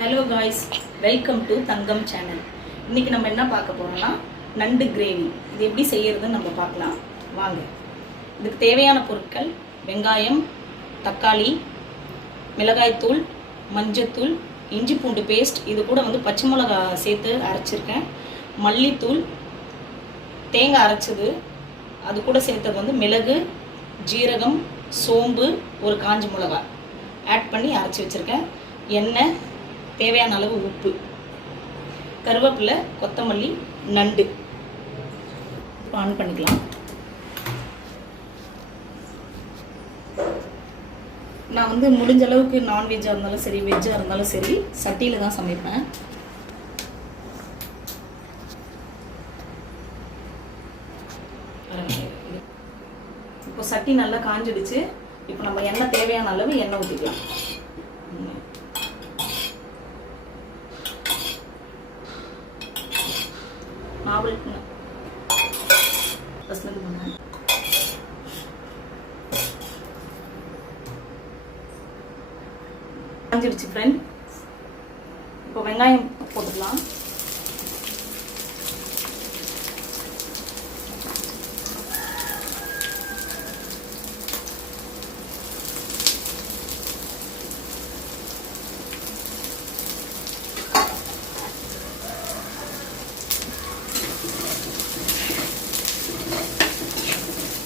Hello guys, welcome to Thangam channel. இன்றைக்கி நம்ம என்ன பார்க்க போகிறோம்னா நண்டு கிரேவி. இது எப்படி செய்யறதுன்னு நம்ம பார்க்கலாம் வாங்க. இதுக்கு தேவையான பொருட்கள் வெங்காயம், தக்காளி, மிளகாய்த்தூள், மஞ்சத்தூள், இஞ்சி பூண்டு பேஸ்ட், இது கூட பச்சை மிளகா சேர்த்து அரைச்சிருக்கேன், மல்லித்தூள், தேங்காய் அரைச்சது, அது கூட சேர்த்தது மிளகு, ஜீரகம், சோம்பு, ஒரு காஞ்ச மிளகா ஆட் பண்ணி அரைச்சி வச்சுருக்கேன், எண்ணெய், தேவையான அளவு உப்பு, கருவேப்பிலை, கொத்தமல்லி, நண்டு. ஆன் பண்ணிக்கலாம். நான் முடிஞ்ச அளவுக்கு நான்வெஜ்ஜாக இருந்தாலும் சரி, வெஜ்ஜாக இருந்தாலும் சரி, சட்டியில் தான் சமைப்பேன். இப்போ சட்டி நல்லா காஞ்சிடுச்சு. இப்போ நம்ம எண்ணெய் தேவையான அளவு எண்ணெய் ஊற்றிக்கலாம். காஞ்சிடுச்சு ஃப்ரெண்ட். இப்போ வெங்காயம் போட்டுக்கலாம்.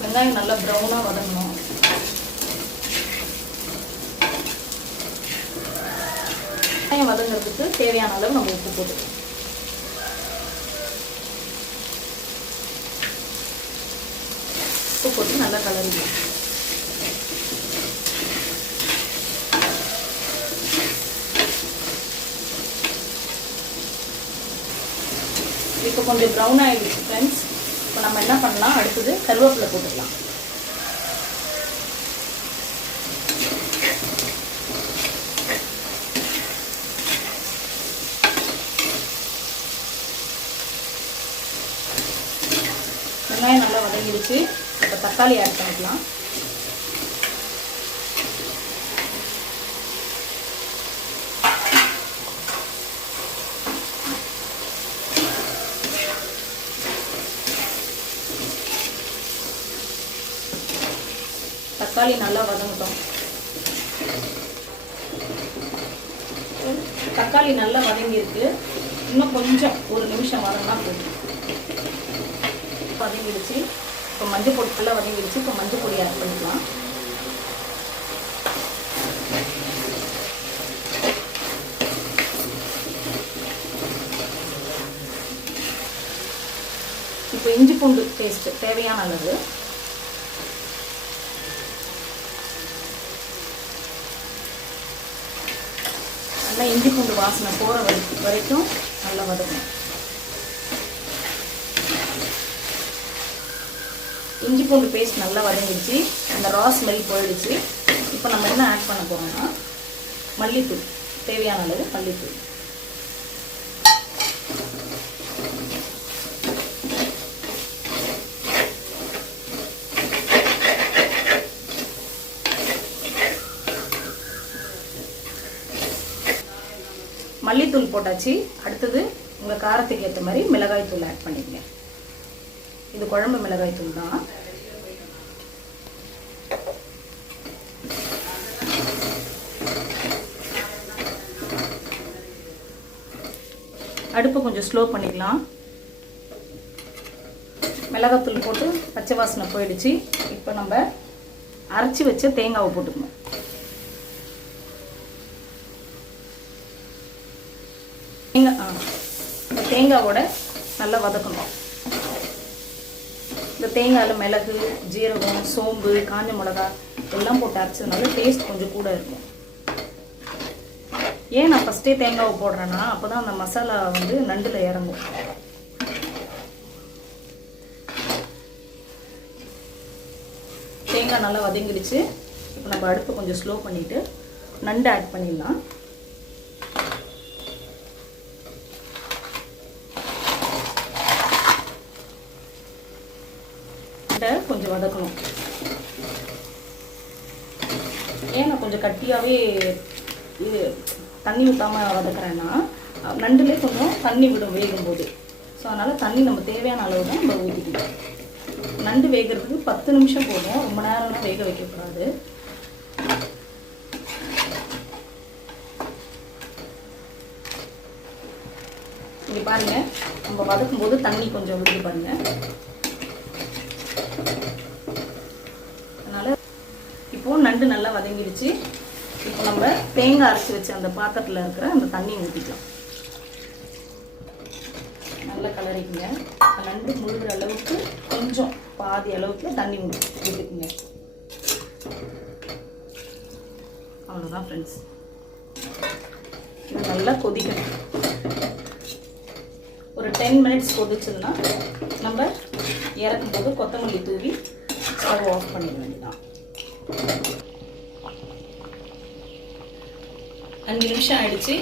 வெங்காயம் நல்லா ப்ரௌனாக வதங்கணும். வெங்காயம் வதங்கிறதுக்கு தேவையான அளவு நம்ம உப்பு போட்டுக்கலாம். உப்பு போட்டு நல்லா கலரிக்கலாம். இப்போ கொஞ்சம் ப்ரௌன் ஆகிடுச்சு ஃப்ரெண்ட்ஸ். இப்போ நம்ம என்ன பண்ணலாம், அடுத்தது கருவேப்பிலை போட்டுக்கலாம். வெங்காயம் நல்லா வதங்கிடுச்சு. இப்போ தக்காளி ஆட் பண்ணிக்கலாம். தக்காளி நல்லா வதங்கட்டும். தக்காளி நல்லா வதங்கியிருக்கு. இன்னும் கொஞ்சம் ஒரு நிமிஷம் வதங்கினா போதும். வதங்கிடுச்சு. இப்போ மஞ்சள் பொடி நல்லா வதங்கிடுச்சு. இப்போ மஞ்சள் பொடி ஆட் பண்ணிக்கலாம். இப்போ இஞ்சி பூண்டு பேஸ்ட் தேவையான அளவு, நல்லா இஞ்சி பூண்டு வாசனை போகிற வரைக்கும் நல்லா வதக்கணும். இஞ்சி பூண்டு பேஸ்ட் நல்லா வதங்கிடுச்சு. அந்த ரா ஸ்மெல் போயிடுச்சு. இப்போ நம்ம என்ன ஆட் பண்ண போகிறோம்னா மல்லித்தூள், தேவையான அளவு மல்லித்தூள். மல்லித்தூள் போட்டாச்சு. அடுத்தது உங்கள் காரத்துக்கு ஏற்ற மாதிரி மிளகாய் தூள் ஆட் பண்ணிக்கங்க. இது குழம்பு மிளகாய் தூள் தான். அடுப்பு கொஞ்சம் ஸ்லோ பண்ணிக்கலாம். மிளகாத்தூள் போட்டு பச்சை வாசனை போயிடுச்சு. இப்போ நம்ம அரைச்சி வச்ச தேங்காவை போட்டுக்கணும். தேங்காவோட நல்லா வதக்கணும். இந்த தேங்காயில் மிளகு, ஜீரகம், சோம்பு, காஞ்ச மிளகா எல்லாம் போட்டு அரைச்சதுனால டேஸ்ட் கொஞ்சம் கூட இருக்கும். ஏன் நான் ஃபஸ்ட்டே தேங்காவை போடுறேன்னா அப்போ தான் அந்த மசாலா நண்டில் இறங்கும். தேங்காய் நல்லா வதங்கிடுச்சு. இப்போ நம்ம அடுப்பை கொஞ்சம் ஸ்லோ பண்ணிவிட்டு நண்டு ஆட் பண்ணிடலாம். கொஞ்சம் வதக்கணும். ஏன்னா கொஞ்சம் கட்டியாகவே இது தண்ணி ஊற்றாமல் வதக்குறேன்னா நண்டுலேயே கொஞ்சம் தண்ணி விடும் வேகும்போது. ஸோ அதனால் தண்ணி நம்ம தேவையான அளவு தான் நம்ம ஊற்றிக்கணும். நண்டு வேகிறதுக்கு 10 நிமிஷம் போதும், ரொம்ப நேரம்லாம் வேக வைக்கக்கூடாது. இங்கே பாருங்கள், நம்ம வதக்கும் போது தண்ணி கொஞ்சம் விடுது பாருங்கள். அதனால் இப்போது நண்டு நல்லா வதங்கிடுச்சு. இப்போ நம்ம தேங்காய் அரைச்சி வச்ச அந்த பாத்திரத்தில் இருக்கிற அந்த தண்ணி ஊற்றிக்கலாம். நல்லா கலரிக்குங்க. நண்டு முழுகிற அளவுக்கு கொஞ்சம் பாதி அளவுக்கு தண்ணி ஊற்றிக்குங்க. அவ்வளோதான் ஃப்ரெண்ட்ஸ். இது நல்லா கொதிக்கணும். ஒரு 10 மினிட்ஸ் கொதிச்சதுன்னா நம்ம இறக்கும் போது கொத்தமல்லி தூவி ஸ்டவ் ஆஃப் பண்ணிட வேண்டியதான். 5 நிமிஷம் ஆயிடுச்சு,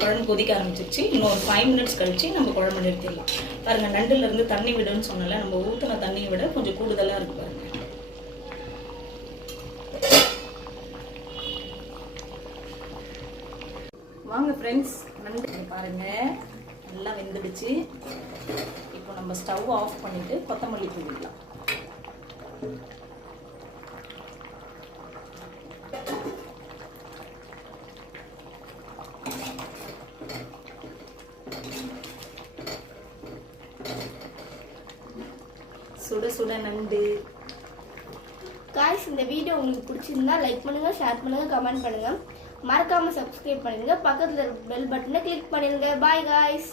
குழம்பு கொதிக்க ஆரம்பிச்சிருச்சு. இன்னும் ஒரு 5 மினிட்ஸ் கழிச்சு நம்ம குழம்பு நிறுத்திடலாம். பாருங்க, நண்டுல இருந்து தண்ணி விடுன்னு சொன்னல, நம்ம ஊற்றின தண்ணியை விட கொஞ்சம் கூடுதலாக இருக்கு பாருங்க. வாங்க ஃப்ரெண்ட்ஸ், நண்டு பாருங்க நல்லா வெந்துடுச்சு. இப்போ நம்ம ஸ்டவ் ஆஃப் பண்ணிட்டு கொத்தமல்லி தூவிடலாம். சுட சுட நண்டு. காய்ஸ், இந்த வீடியோ உங்களுக்கு பிடிச்சிருந்தா லைக் பண்ணுங்க, ஷேர் பண்ணுங்க, கமெண்ட் பண்ணுங்க, மறக்காம சப்ஸ்கிரைப் பண்ணிடுங்க, பக்கத்துல பெல் பட்டனை கிளிக் பண்ணிடுங்க. Bye guys.